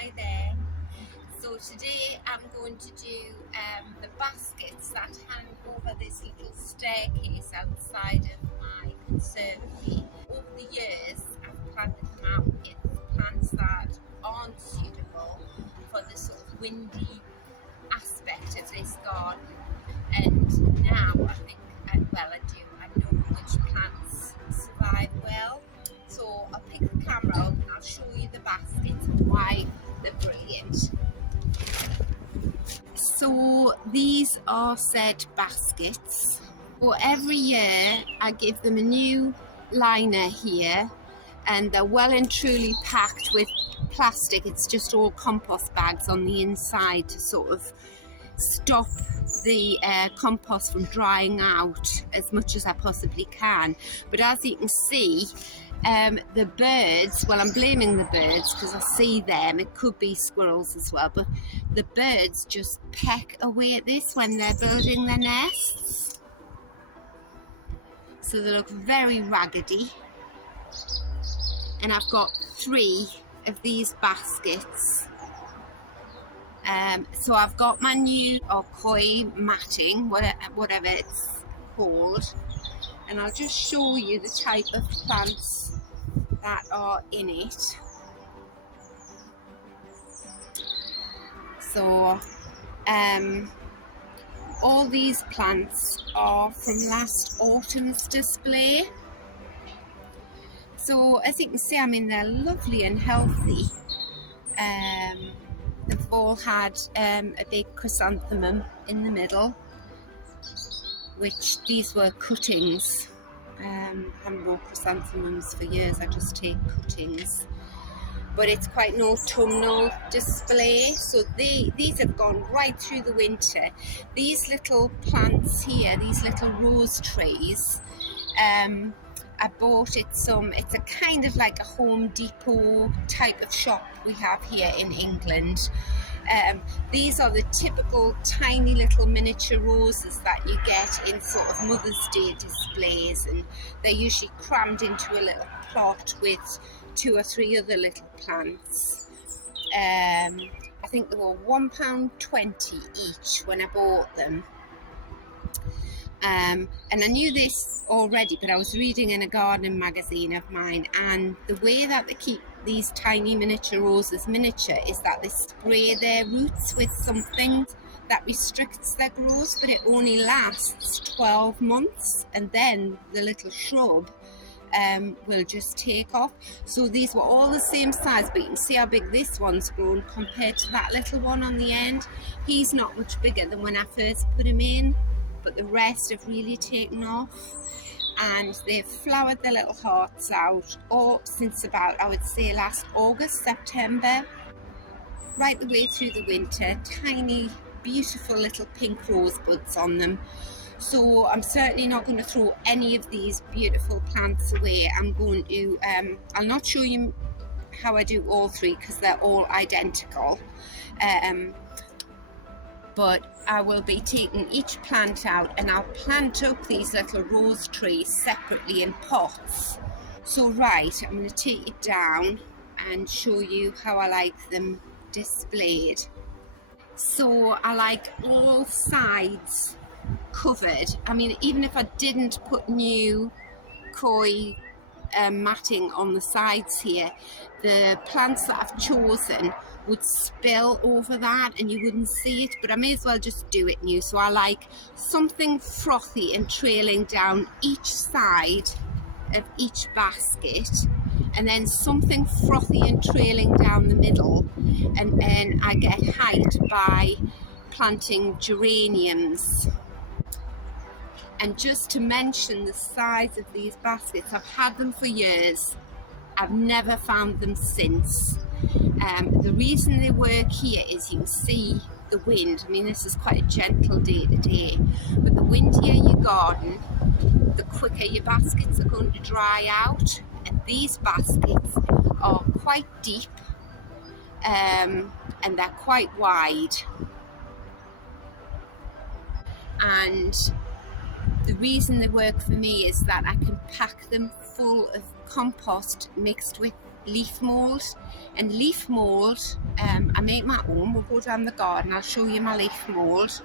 Hi there. So today I'm going to do the baskets that hang over this little staircase outside of my conservatory. Over the years I've planted them out with plants that aren't suitable for the sort of windy aspect of this garden, and now I think, I know which plants survive well. So I'll pick the camera up and I'll show you the baskets and why they're brilliant. So these are said baskets. So every year I give them a new liner here, and they're well and truly packed with plastic. It's just all compost bags on the inside to sort of stop the compost from drying out as much as I possibly can. But as you can see, the birds, well, I'm blaming the birds because I see them. It could be squirrels as well, but the birds just peck away at this when they're building their nests. So they look very raggedy. And I've got 3 of these baskets. So I've got my new koi matting, whatever it's called, and I'll just show you the type of plants that are in it. So all these plants are from last autumn's display. So as you can see, I mean, they're lovely and healthy. They've all had a big chrysanthemum in the middle, which these were cuttings. I haven't bought chrysanthemums for years, I just take cuttings. But it's quite an autumnal display, so these have gone right through the winter. These little plants here, these little rose trees, I bought it's a kind of like a Home Depot type of shop we have here in England. These are the typical tiny little miniature roses that you get in sort of Mother's Day displays, and they're usually crammed into a little plot with 2 or 3 other little plants. I think they were £1.20 each when I bought them. And I knew this already, but I was reading in a gardening magazine of mine, and the way that they keep these tiny miniature roses miniature is that they spray their roots with something that restricts their growth, but it only lasts 12 months, and then the little shrub will just take off. So these were all the same size, but you can see how big this one's grown compared to that little one on the end. He's not much bigger than when I first put him in, but the rest have really taken off, and they've flowered their little hearts out since about, I would say, last August, September, right the way through the winter. Tiny, beautiful little pink rosebuds on them. So I'm certainly not going to throw any of these beautiful plants away. I'm going to, I'll not show you how I do all 3 because they're all identical. But I will be taking each plant out, and I'll plant up these little rose trees separately in pots. So right, I'm going to take it down and show you how I like them displayed. So I like all sides covered. I mean, even if I didn't put new koi matting on the sides here, the plants that I've chosen would spill over that and you wouldn't see it, but I may as well just do it new. So I like something frothy and trailing down each side of each basket, and then something frothy and trailing down the middle, and then I get height by planting geraniums. And just to mention the size of these baskets, I've had them for years. I've never found them since. The reason they work here is you can see the wind. I mean, this is quite a gentle day today, but the windier your garden, the quicker your baskets are going to dry out. And these baskets are quite deep, and they're quite wide. And the reason they work for me is that I can pack them full of compost mixed with leaf mould. And leaf mould, I make my own. We'll go down the garden, I'll show you my leaf mould.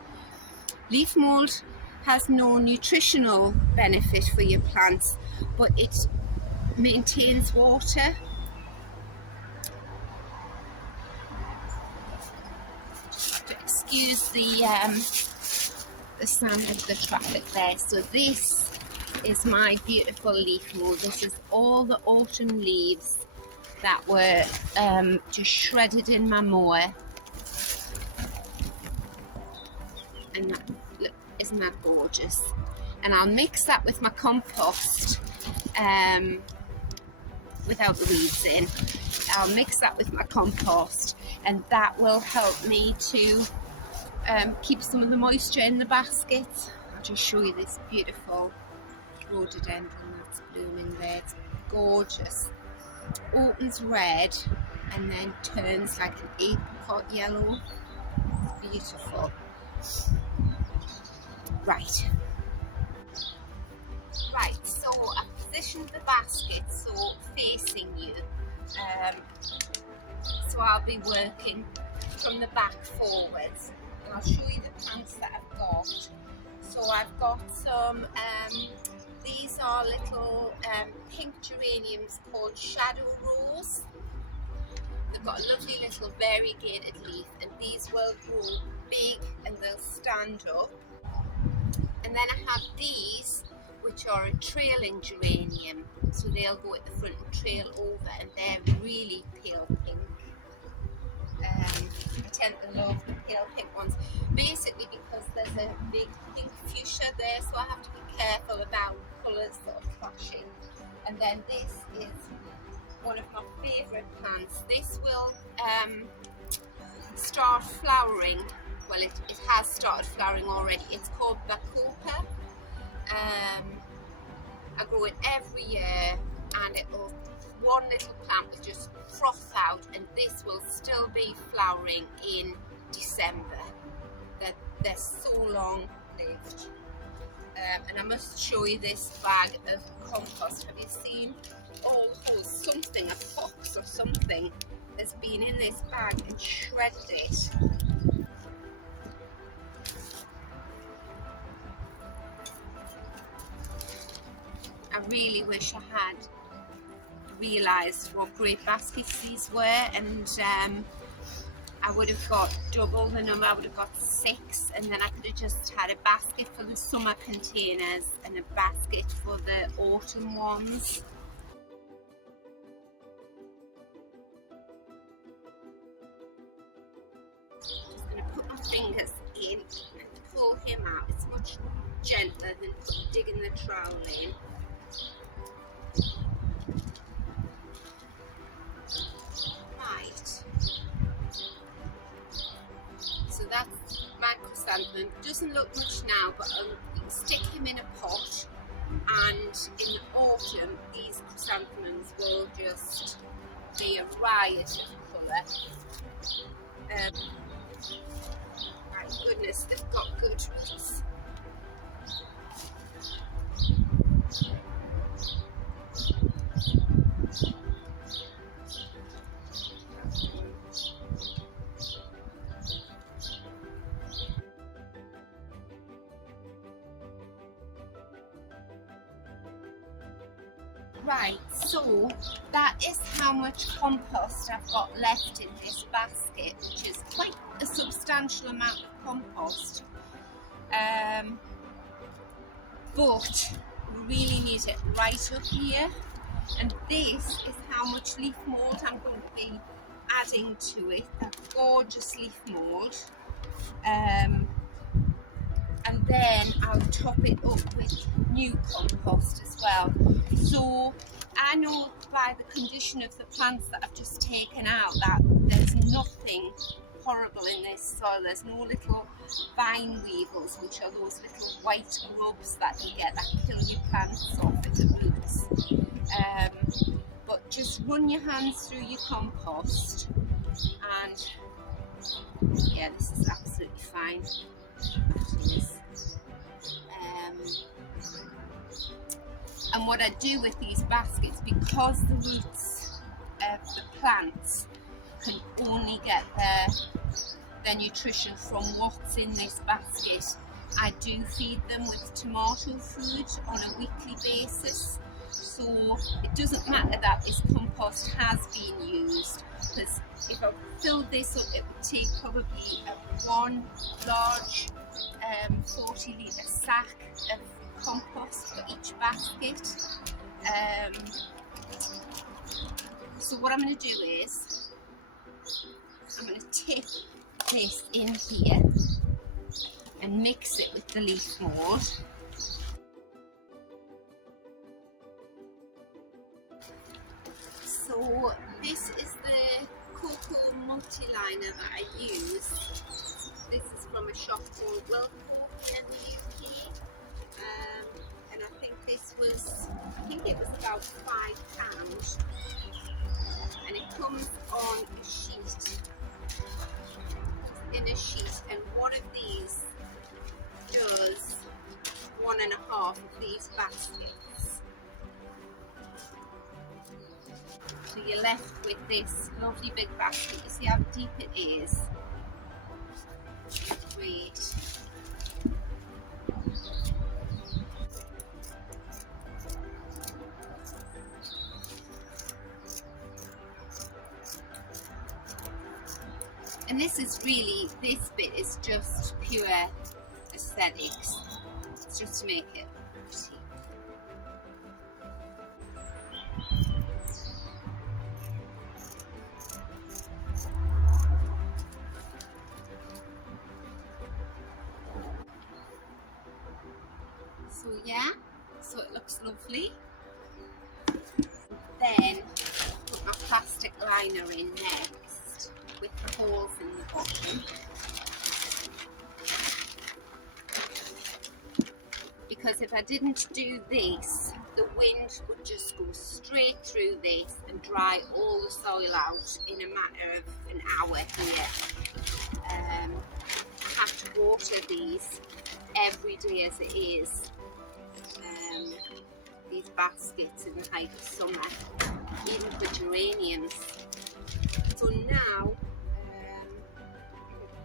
Leaf mould has no nutritional benefit for your plants, but it maintains water. Excuse the sound of the traffic there. So this is my beautiful leaf mould. This is all the autumn leaves that were just shredded in my mower. And that, look, isn't that gorgeous? And I'll mix that with my compost without the weeds in. I'll mix that with my compost, and that will help me to keep some of the moisture in the basket. I'll just show you this beautiful rhododendron that's blooming there. It's gorgeous. Opens red and then turns like an apricot yellow. It's beautiful. Right, so I've positioned the basket so facing you. So I'll be working from the back forwards, and I'll show you the plants that I've got. So I've got some, these are little pink geraniums called shadow rose. They've got a lovely little variegated leaf, and these will grow big and they'll stand up. And then I have these, which are a trailing geranium, so they'll go at the front and trail over, and they're really pale pink. I tend to love the pale pink ones, basically because there's a big pink fuchsia there, so I have to be careful about colours sort of clashing. And then this is one of my favourite plants. This will start flowering. Well, it has started flowering already. It's called bacopa. I grow it every year, and it will, one little plant will just froth out, and this will still be flowering in December. They're so long lived. And I must show you this bag of compost. Have you seen? Oh, something, a fox or something has been in this bag and shredded it. I really wish I had realised what great baskets these were, and I would have got double the number. I would have got 6, and then I could have just had a basket for the summer containers and a basket for the autumn ones. Just going to put my fingers in and pull him out. It's much gentler than digging the trowel in. Right, so that's my chrysanthemum. Doesn't look much now, but you can stick him in a pot, and in the autumn these chrysanthemums will just be a riot of colour. My goodness, they've got good roots. Right, so that is how much compost I've got left in this basket, which is quite a substantial amount of compost. But we really need it right up here, and this is how much leaf mould I'm going to be adding to it. That gorgeous leaf mould. And then I'll top it up with new compost as well. So I know by the condition of the plants that I've just taken out that there's nothing horrible in this soil. There's no little vine weevils, which are those little white grubs that you get that kill your plants off at the roots. But just run your hands through your compost, and yeah, this is absolutely fine. And what I do with these baskets, because the roots of the plants can only get their nutrition from what's in this basket. I do feed them with tomato food on a weekly basis, so it doesn't matter that this compost has been used, because if I filled this up, it would take probably one large 40-litre sack of compost for each basket. So what I'm going to do is I'm going to tip this in here and mix it with the leaf mould. So this is the cocoa multiliner that I use. This is from a shop called Wilco in the UK, and I think it was about £5, and it comes on a sheet, and one of these does 1.5 of these baskets. So you're left with this lovely big basket. You see how deep it is? Great. And this bit is just pure aesthetics. It's just to make it pretty. So yeah, so it looks lovely. Then put my plastic liner in next with the holes in the bottom, because if I didn't do this, the wind would just go straight through this and dry all the soil out in a matter of an hour here. I have to water these every day as it is. These baskets in the height of summer, even for geraniums. So now,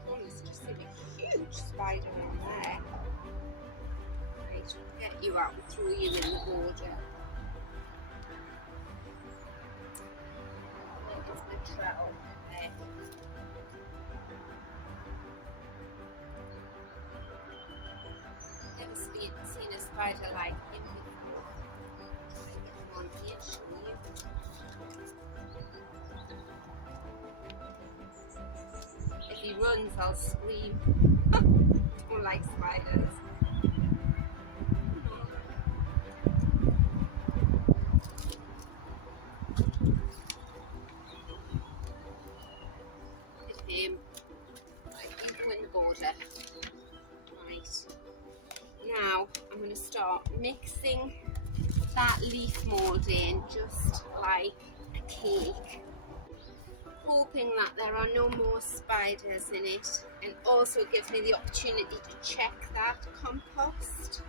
there's just a huge spider in there. Right, we'll get you out and throw you in the border. There's the trowel there. Never seen a spider like him before. I'll get one here, show you. If he runs, I'll scream. Don't like spiders. Hit him. Right, you go in the border. Right. Now I'm going to start mixing that leaf mould in just like a cake, hoping that there are no more spiders in it, and also gives me the opportunity to check that compost.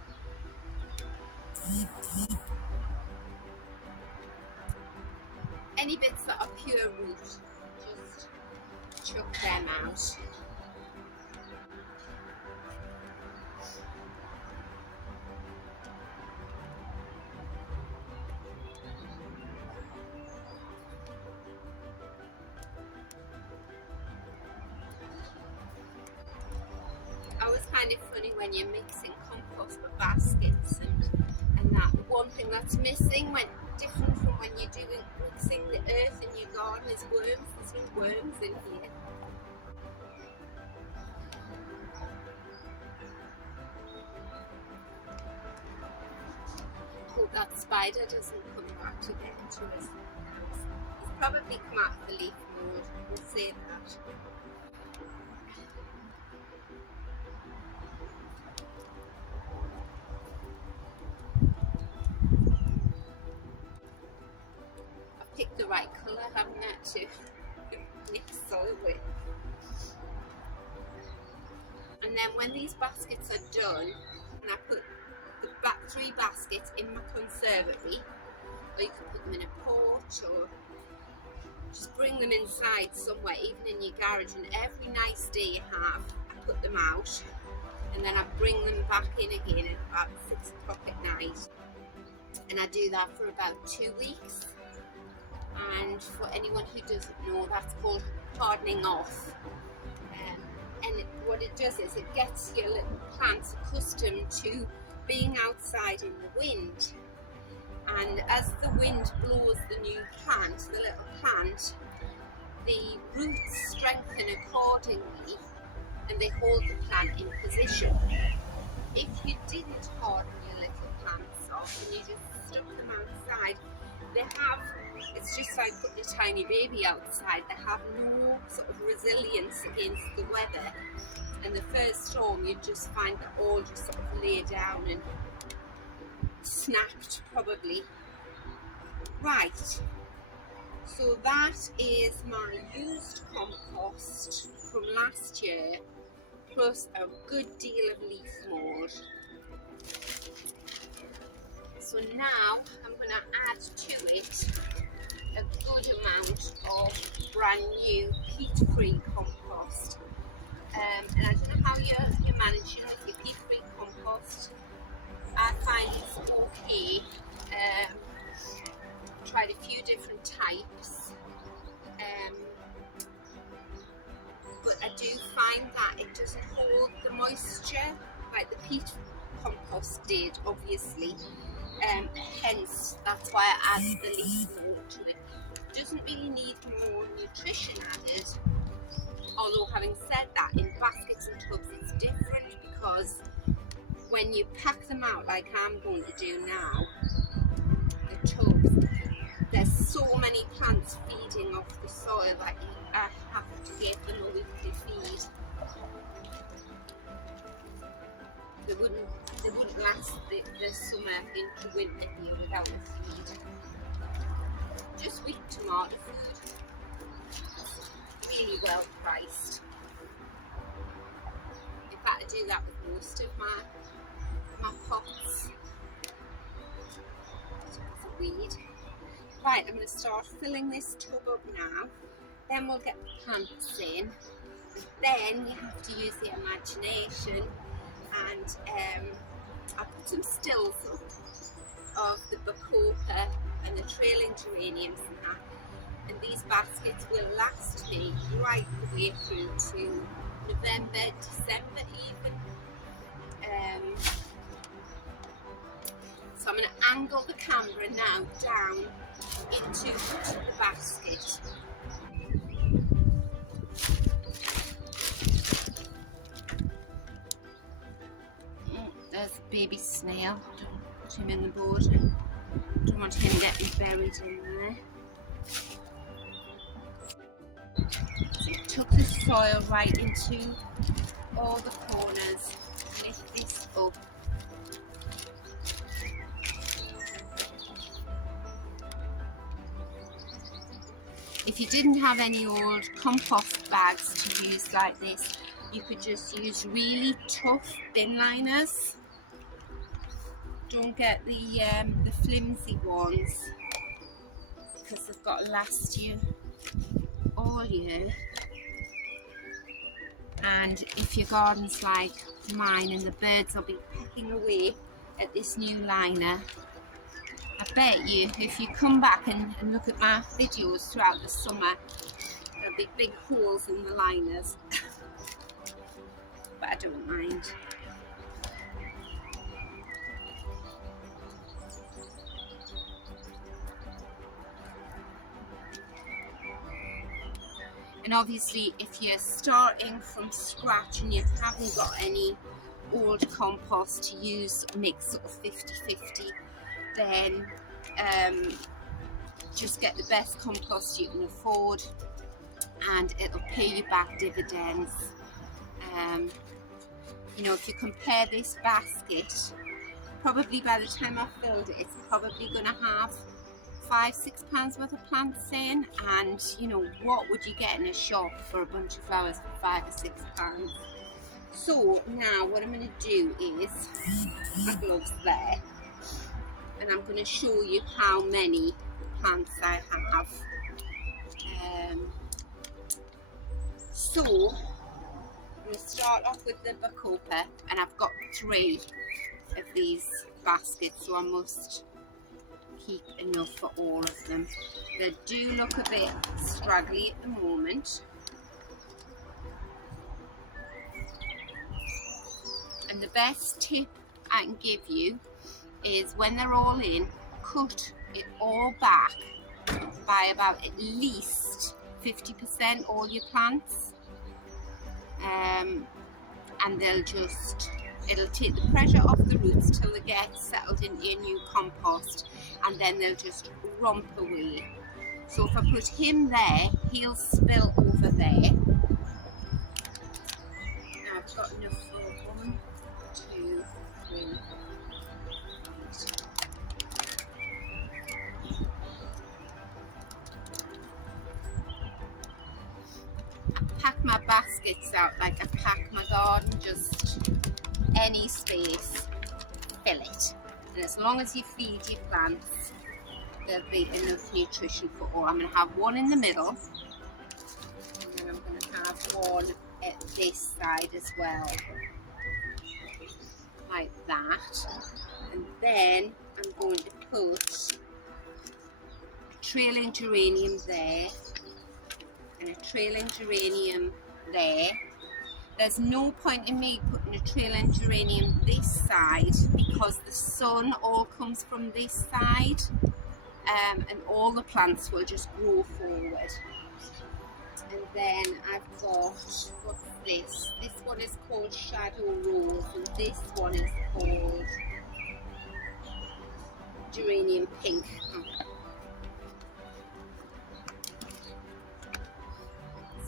Any bits that are pure root, just chuck them out. Always kind of funny when you're mixing compost with baskets and that. One thing that's missing, when different from when you're mixing the earth in your garden, is worms. There's no worms in here. Hope that spider doesn't come back to get into us. He's probably come out of the leaf mould. We'll say that. Pick the right colour, haven't I, to mix soil with. And then when these baskets are done, and I put the 3 baskets in my conservatory, or you can put them in a porch or just bring them inside somewhere, even in your garage, and every nice day you have, I put them out and then I bring them back in again at about 6 o'clock at night, and I do that for about 2 weeks. And for anyone who doesn't know, that's called hardening off. And what it does is it gets your little plants accustomed to being outside in the wind. And as the wind blows the new plant, the little plant, the roots strengthen accordingly and they hold the plant in position. If you didn't harden your little plants off and you just stuck them outside, it's just like putting a tiny baby outside. They have no sort of resilience against the weather, and the first storm you'd just find that all just sort of lay down and snapped probably. Right, so that is my used compost from last year, plus a good deal of leaf mould. So now I'm going to add to it a good amount of brand new peat-free compost. And I don't know how you're managing with your peat-free compost. I find it's okay. Tried a few different types, but I do find that it doesn't hold the moisture like the peat compost did, obviously. Hence, that's why I add the leaf mould to it. It doesn't really need more nutrition added. Although, having said that, in baskets and tubs it's different, because when you pack them out like I'm going to do now, the tubs, there's so many plants feeding off the soil that I have to give them a weekly feed. They wouldn't last the summer into winter here without a feed. Just sweet tomato food, really well priced. In fact, I do that with most of my pots. So that's a weed. Right, I'm going to start filling this tub up now. Then we'll get the plants in. Then you have to use the imagination, and I put some stills up of the bacopa and the trailing geraniums and that. And these baskets will last me right the way through to November, December even. So I'm going to angle the camera now down into the basket. There's a baby snail. Don't put him in the border. Don't want him getting buried in there. So it took the soil right into all the corners. Lift this up. If you didn't have any old compost bags to use like this, you could just use really tough bin liners. Don't get the flimsy ones, because they've got to last you all year. And if your garden's like mine and the birds will be pecking away at this new liner, I bet you if you come back and look at my videos throughout the summer, there'll be big holes in the liners. But I don't mind. And obviously if you're starting from scratch and you haven't got any old compost to use, mix sort of 50-50, then just get the best compost you can afford and it'll pay you back dividends. You know, if you compare this basket, probably by the time I filled it, it's probably going to have £5-6 worth of plants in, and you know, what would you get in a shop for a bunch of flowers for £5 or £6? So now what I'm going to do is, my gloves there, and I'm going to show you how many plants I have. So we'll start off with the bacopa, and I've got 3 of these baskets, so I must keep enough for all of them. They do look a bit straggly at the moment, and the best tip I can give you is when they're all in, cut it all back by about at least 50%, all your plants, and it'll take the pressure off the roots till they get settled into your new compost, and then they'll just romp away. So if I put him there, he'll spill over there. Now I've got enough for 1, 2, 3. Pack my baskets out like I pack my garden, just any space, fill it. And as long as you feed your plants, there'll be enough nutrition for all. I'm going to have 1 in the middle, and then I'm going to have 1 at this side as well, like that. And then I'm going to put a trailing geranium there, and a trailing geranium there. There's no point in me putting a trailing geranium this side because the sun all comes from this side, and all the plants will just grow forward. And then I've got, what's this? This one is called Shadow Rose, and this one is called Geranium Pink.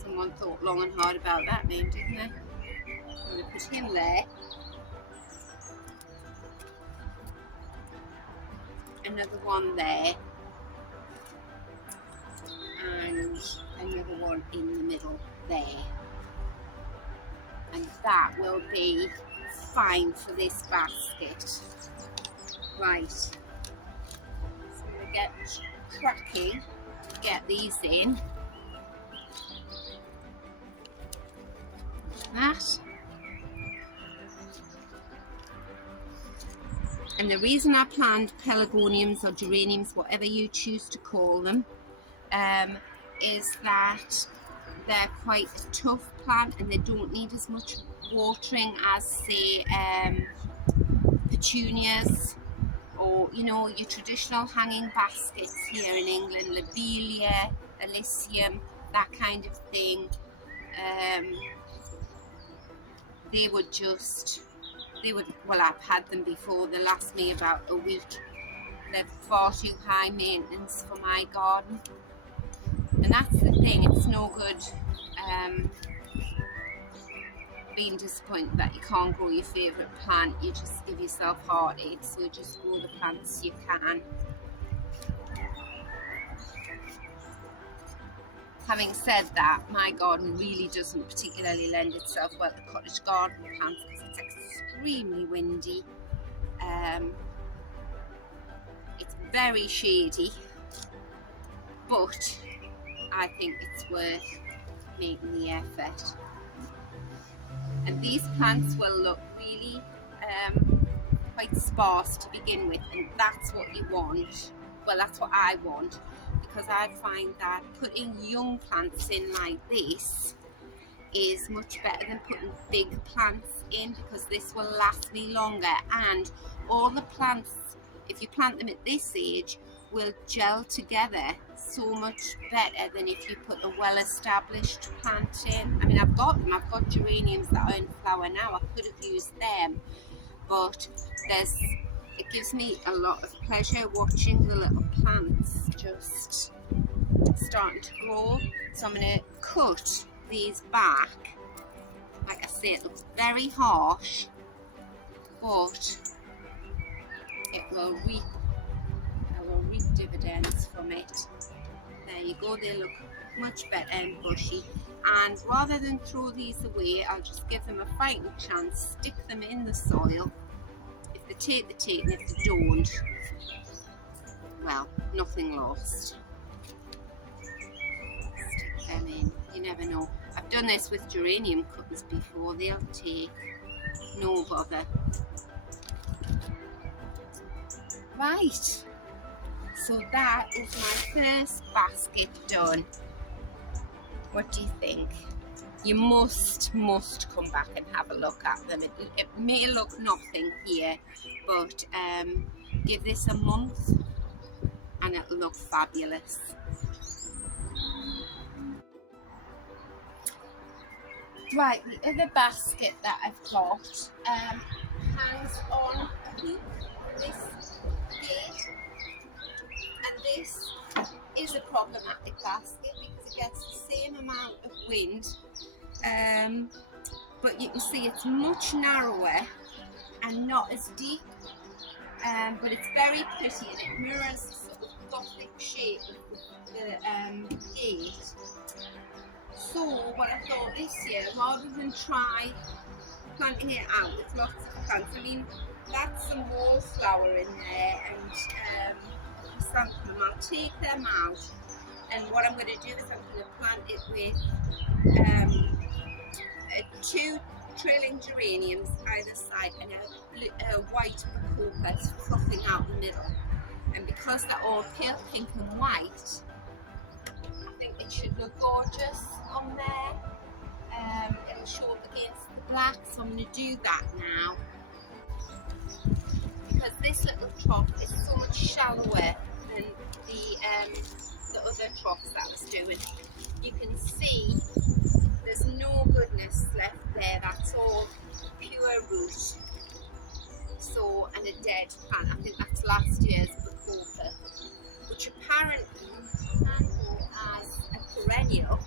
Someone thought long and hard about that name, didn't they? I'm going to put him there. Another one there. And another one in the middle there. And that will be fine for this basket. Right. So I'm going to get cracking to get these in. That. And the reason I planted pelargoniums or geraniums, whatever you choose to call them, is that they're quite a tough plant and they don't need as much watering as, say, petunias, or your traditional hanging baskets here in England, lobelia, alyssum, that kind of thing. Well, I've had them before, they last me about a week. They're far too high maintenance for my garden. And that's the thing, it's no good being disappointed that you can't grow your favourite plant. You just give yourself heartache, so just grow the plants you can. Having said that, my garden really doesn't particularly lend itself well to cottage garden plants because it's extremely windy. It's very shady, but I think it's worth making the effort. And these plants will look really quite sparse to begin with, and that's what you want. Well, that's what I want, because I find that putting young plants in like this is much better than putting big plants in, because this will last me longer, and all the plants, if you plant them at this age, will gel together so much better than if you put a well-established plant in. I mean, I've got geraniums that are in flower now. I could have used them, but it gives me a lot of pleasure watching the little plants just starting to grow. So I'm going to cut these back. Like I say, it looks very harsh, but it will reap dividends from it. There you go, they look much better and bushy. And rather than throw these away, I'll just give them a fighting chance, stick them in the soil. If they take, they take, and if they don't, well, nothing lost. Stick fell in. You never know. I've done this with geranium cutters before. They'll take no bother. Right, so that is my first basket done. What do you think? You must come back and have a look at them. It may look nothing here, but give this a month and it'll look fabulous. Right, the other basket that I've got hangs on a hook on this gate, and this is a problematic basket because it gets the same amount of wind, but you can see it's much narrower and not as deep, but it's very pretty and it mirrors the sort of gothic shape of the gate. So what I thought this year, rather than try planting it out with lots of plants, I mean that's some wallflower in there and chrysanthemum, I'll take them out, and what I'm going to do is I'm going to plant it with 2 trailing geraniums either side and a white bacopa fluffing out the middle, and because they're all pale pink and white, I think it should look gorgeous on there. It'll show up against the black, so I'm going to do that now because this little trough is so much shallower than the other troughs that I was doing. You can see there's no goodness left there, that's all pure root. So, and a dead plant, I think that's last year's bacopa, which apparently can go as a perennial,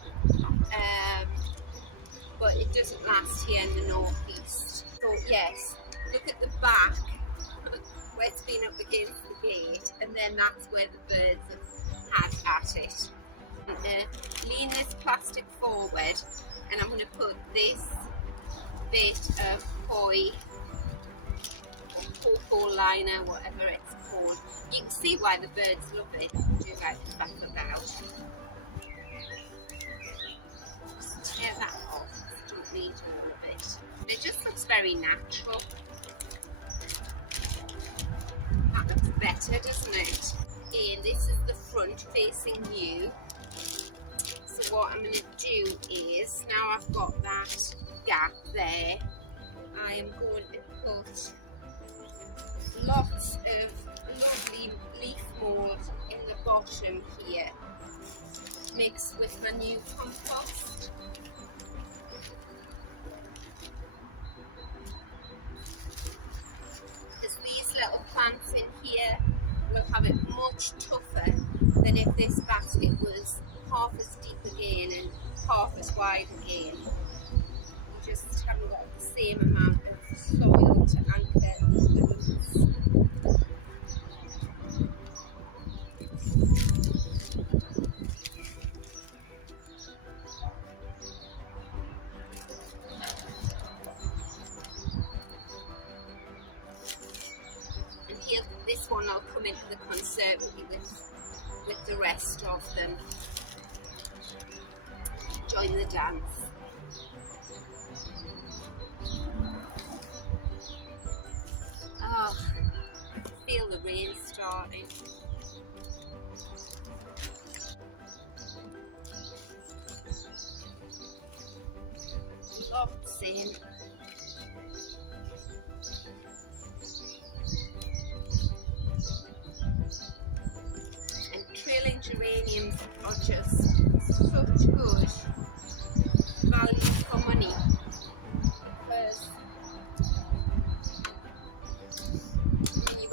but it doesn't last here in the northeast. So yes, look at the back where it's been up against the gate, and then that's where the birds have had at it. Lean this plastic forward, and I'm going to put this bit of koi or cocoa liner, whatever it's called. You can see why the birds love it. Do like the back about. Just tear that off. Don't need all of it. It just looks very natural. That looks better, doesn't it? And this is the front facing view. So what I'm going to do is, now I've got that gap there, I am going to put lots of lovely leaf mould in the bottom here, mixed with my new compost. Because these little plants in here will have it much tougher than if this basket was half as deep again and half as wide again. You just haven't got the same amount of soil to anchor the roots. And here, this one I'll come into the conservatory with the rest of them. Join the dance. Oh, feel the rain starting. Lots in. And trailing geraniums are just such good value for money, because I mean,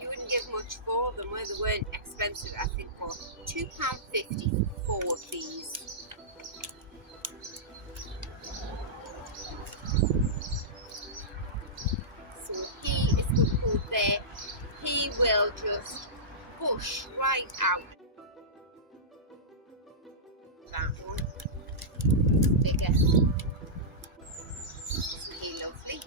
you wouldn't give much for them where they weren't expensive. I think for £2.50 for 4 of these. So he is going to go there. He will just push right out. That one bigger. Isn't he lovely?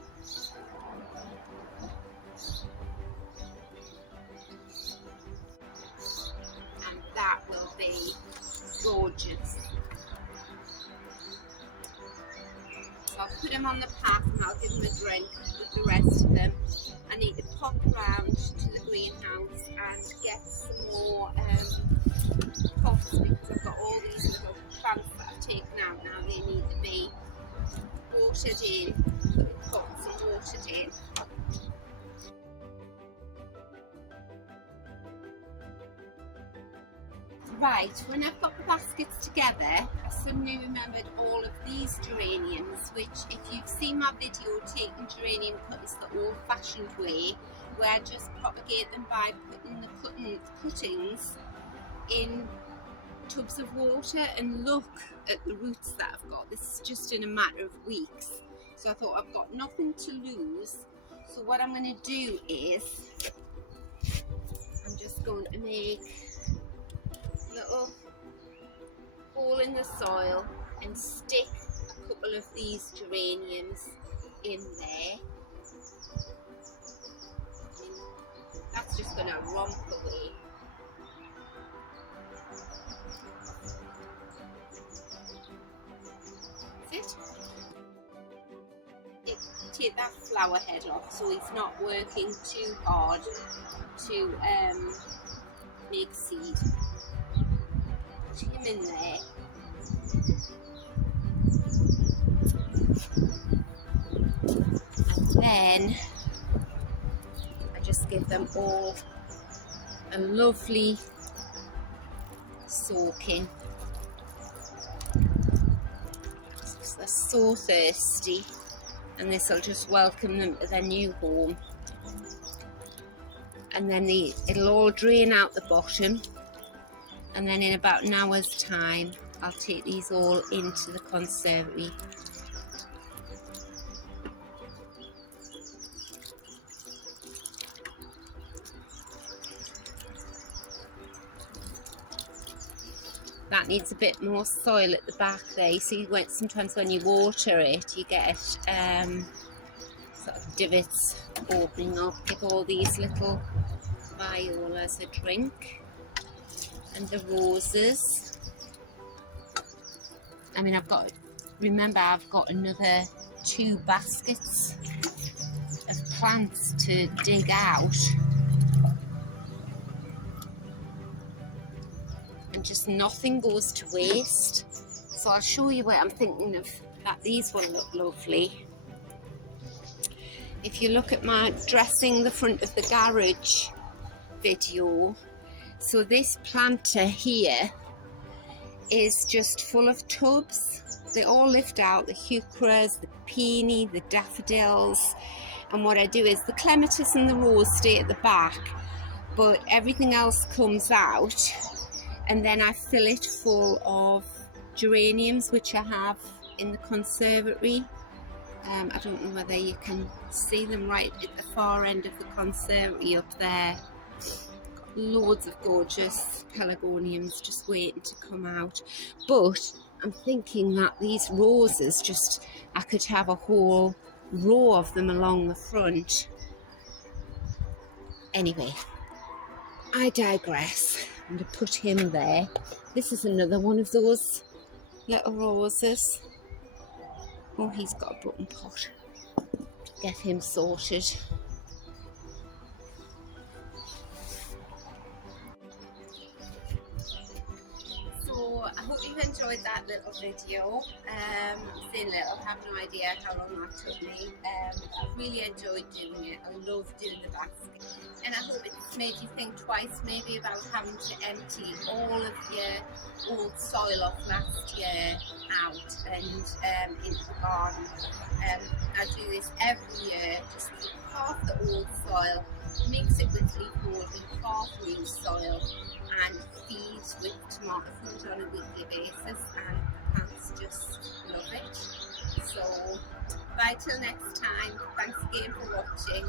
And that will be gorgeous. So I'll put them on the path and I'll give them a drink with the rest of them. I need to pop round to the greenhouse and get some more pots, because I've got all these little plants that I've taken out now. They need to be watered in, pots and watered in. Right, when I've got the baskets together, I suddenly remembered all of these geraniums, which, if you've seen my video taking geranium cuttings the old-fashioned way, where I just propagate them by putting the cuttings in tubs of water, and look at the roots that I've got. This is just in a matter of weeks. So I thought, I've got nothing to lose. So what I'm going to do is, I'm just going to make little hole in the soil and stick a couple of these geraniums in there. And that's just going to romp away. That's it. Take that flower head off so it's not working too hard to make seed. Put him in there. And then I just give them all a lovely soaking. They're so thirsty, and this will just welcome them to their new home. And then it'll all drain out the bottom. And then in about an hour's time, I'll take these all into the conservatory. That needs a bit more soil at the back there. You see, sometimes when you water it, you get sort of divots opening up. Give all these little violas a drink. And the roses. I mean, I've got another 2 baskets of plants to dig out. And just nothing goes to waste. So I'll show you where I'm thinking of that these will look lovely. If you look at my dressing the front of the garage video, so this planter here is just full of tubs. They all lift out, the heucheras, the peony, the daffodils. And what I do is the clematis and the rose stay at the back, but everything else comes out. And then I fill it full of geraniums, which I have in the conservatory. I don't know whether you can see them right at the far end of the conservatory up there. Loads of gorgeous pelargoniums just waiting to come out. But I'm thinking that these roses, I could have a whole row of them along the front. Anyway, I digress. I'm going to put him there. This is another one of those little roses. Oh, he's got a button pot. Get him sorted. So I hope you enjoyed that little video. Saying little, I have no idea how long that took me. I really enjoyed doing it. I love doing the basket. And I hope it's made you think twice maybe about having to empty all of your old soil off last year out and into the garden. I do this every year, just keep half the old soil, mix it with leaf mold and half new soil, and feed with tomato food on a weekly basis, and the plants just love it. So bye till next time. Thanks again for watching.